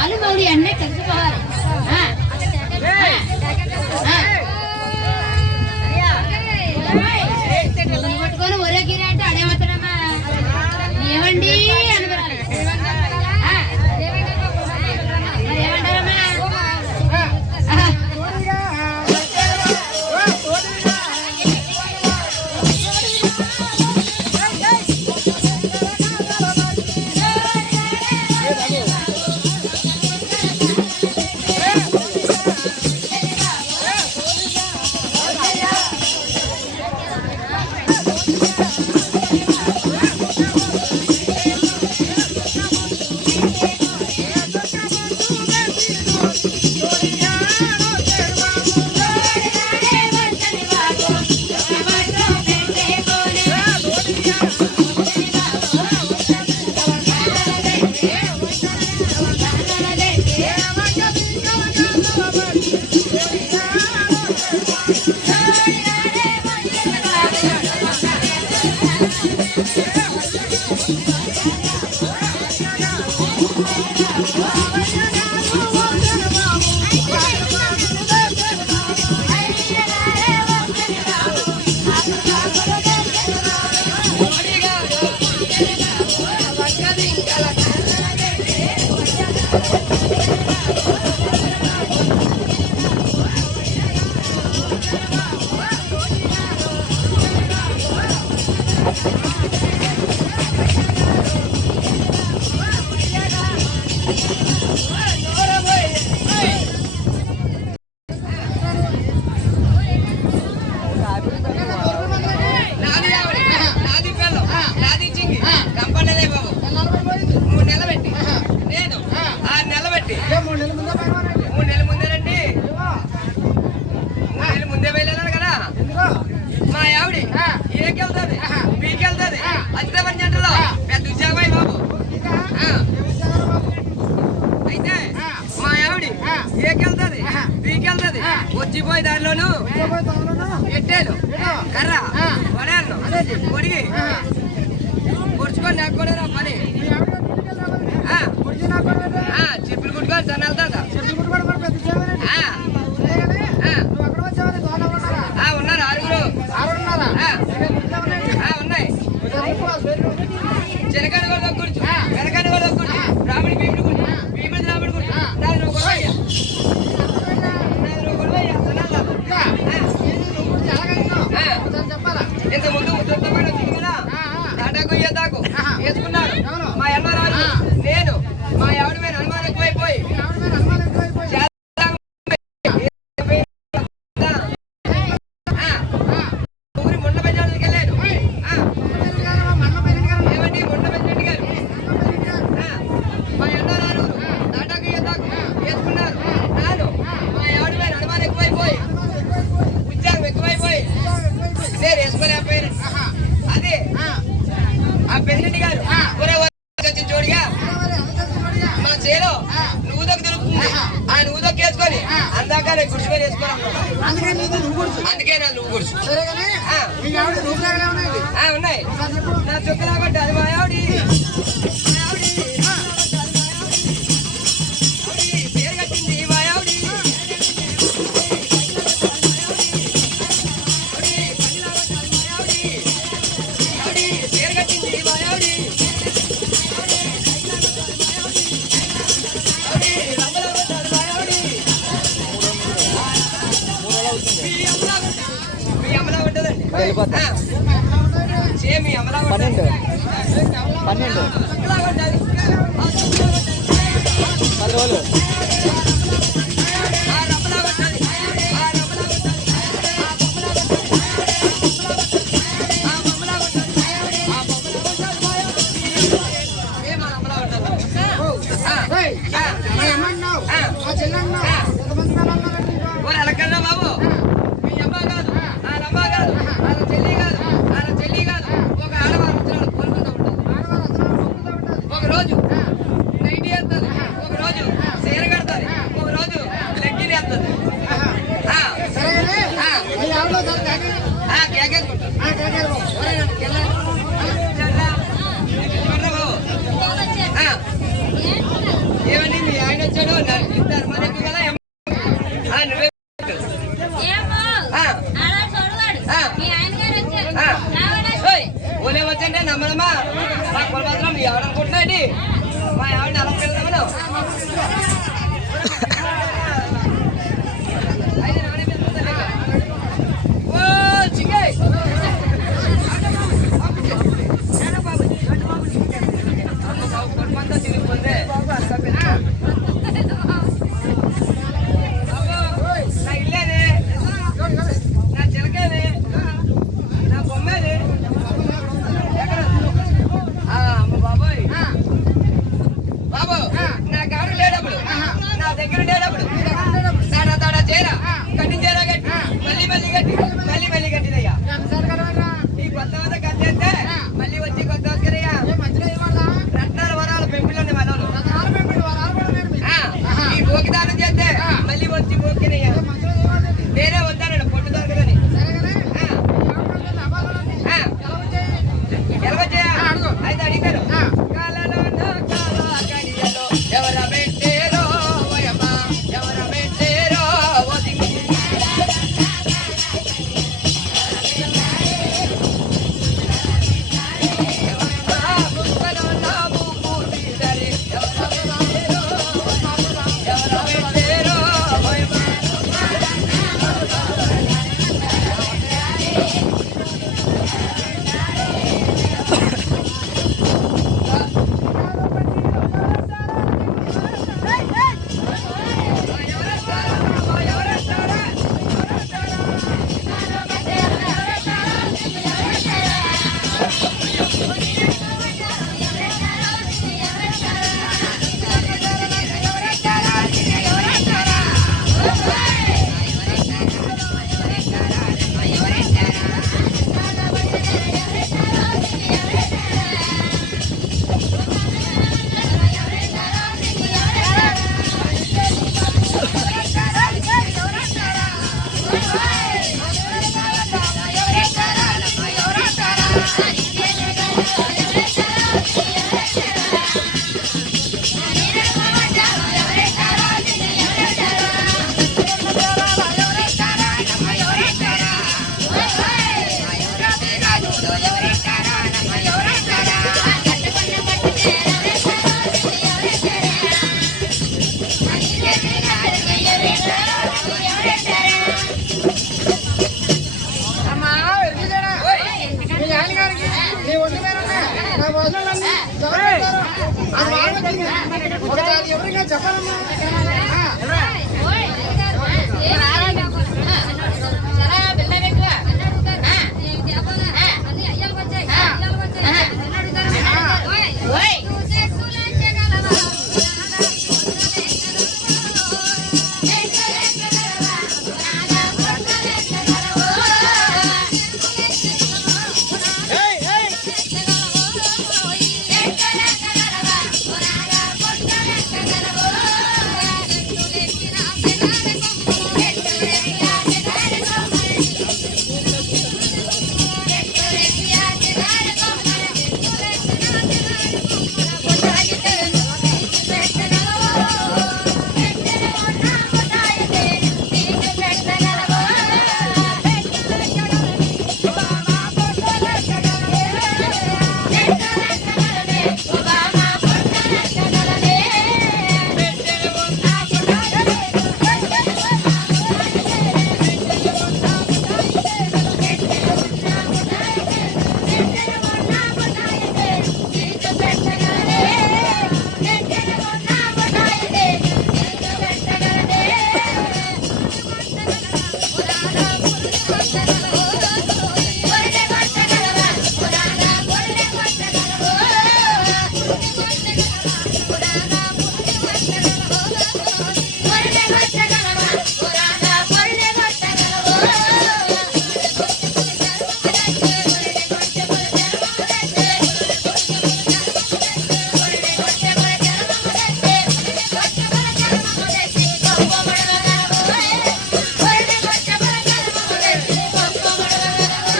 ఆలు మౌలి అన్నీ తెలుసుకోవాలి. పట్టుకొని ఒరే గిరి అంటే అడేమవుతాడమ్మా ఏమండి అనుకోవాలి. మరి ఏమంటారమ్మా? వచ్చిపోయి దానిలోను ఎట్టాను కర్ర వడాను పొడిగి పొడుచుకొని నాకు కూడా రా పని చెప్పులు కుట్టుకొని తను వెళ్తా ఉన్నారు ఉన్నాయి చెనకాని కూడా కూర్చు వెనకాని కూడా కూర్చు బ్రాహ్మణి భీముడు కూర్చు భీముడు బ్రాహ్మణుడు కూర్చు ఇంత ముందు టాటా కొయ్య దాకు వేసుకున్నాను మా అన్నరాజు నేను మా ఆవిడ మీద అనుమానం ఎక్కువైపోయి ఊరి మొండ పెంచడానికి వెళ్ళాను. ఏమండి మొండ పెంచండి గారు మా అన్నరాజు టాటా కొయ్య దాకు వేసుకున్నారు. నాను మా ఆవిడ మీద అనుమానం ఎక్కువైపోయి ఉద్యోగం ఎక్కువైపోయి నేను వేసుకోలేకపోయాను. అదే ఆ ప్రెసిడెంట్ గారు వచ్చిన చోడిగా మా చేలో నువ్వు దొక్క దొరుకుతుంది. ఆ నువ్వు దొక్క వేసుకొని అందాక నేను గుడిచిపోయి వేసుకోవాలి. అందుకే నా నువ్వు గుడిచి ఉన్నాయి నా చుక్కలా కొట్టి అది మా ఆవిడ పేరు కట్టింది మా ఆవిడ మీ అమలా 12 10 రోజులు బాబు మీ అమ్మ కాదు వాళ్ళ అమ్మ కాదు వాళ్ళ చెల్లి తల్లి కాదు వాళ్ళ చెల్లి కాదు ఒక ఆడవారు ఉత్తరాలు కోరుకుంటూ ఉంటుంది. ఒక రోజు నైట్ వేస్తుంది, ఒక రోజు చీర కడుతుంది, ఒక రోజు లెగ్గిన్ వేస్తుంది. ఏమని మీ ఆయన వచ్చాడు ఇద్దరు మరి కదా నువ్వే ఓలే వచ్చంటే నమ్మడమ్మా మా కొలబాద్రం మీ ఆడనుకుంటున్నాండి మా ఆవిడని అలా పెడదామను నా ఇల్లేది నా చిలకేది నా బొమ్మేది అమ్మ బాబోయ్ బాబు నా కాడు లేడప్పుడు నా దగ్గర లేడప్పుడు తాడా తాడా చేరా కట్టించేరా గట్టి మళ్ళీ మళ్ళీ గట్టి మళ్ళీ మళ్ళీ గట్టిదయ్యా ఈ కొత్త వద్ద కట్టేస్తే మళ్ళీ వచ్చి కొత్త వద్దయ్యా రత్నాల వరాలు పెంపులోని మనోళ్ళు ఈ భోగిదానం చేస్తే మళ్ళీ వచ్చి భోగినయ్యా నేనే వద్దానండి పొట్టు దొరకదని ఎలాగొచ్చాయా అయితే అడిగారు ఎవర పెట్టేరో వయమ్మ ఎవర పెట్టేరో వదిలి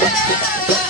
ఆ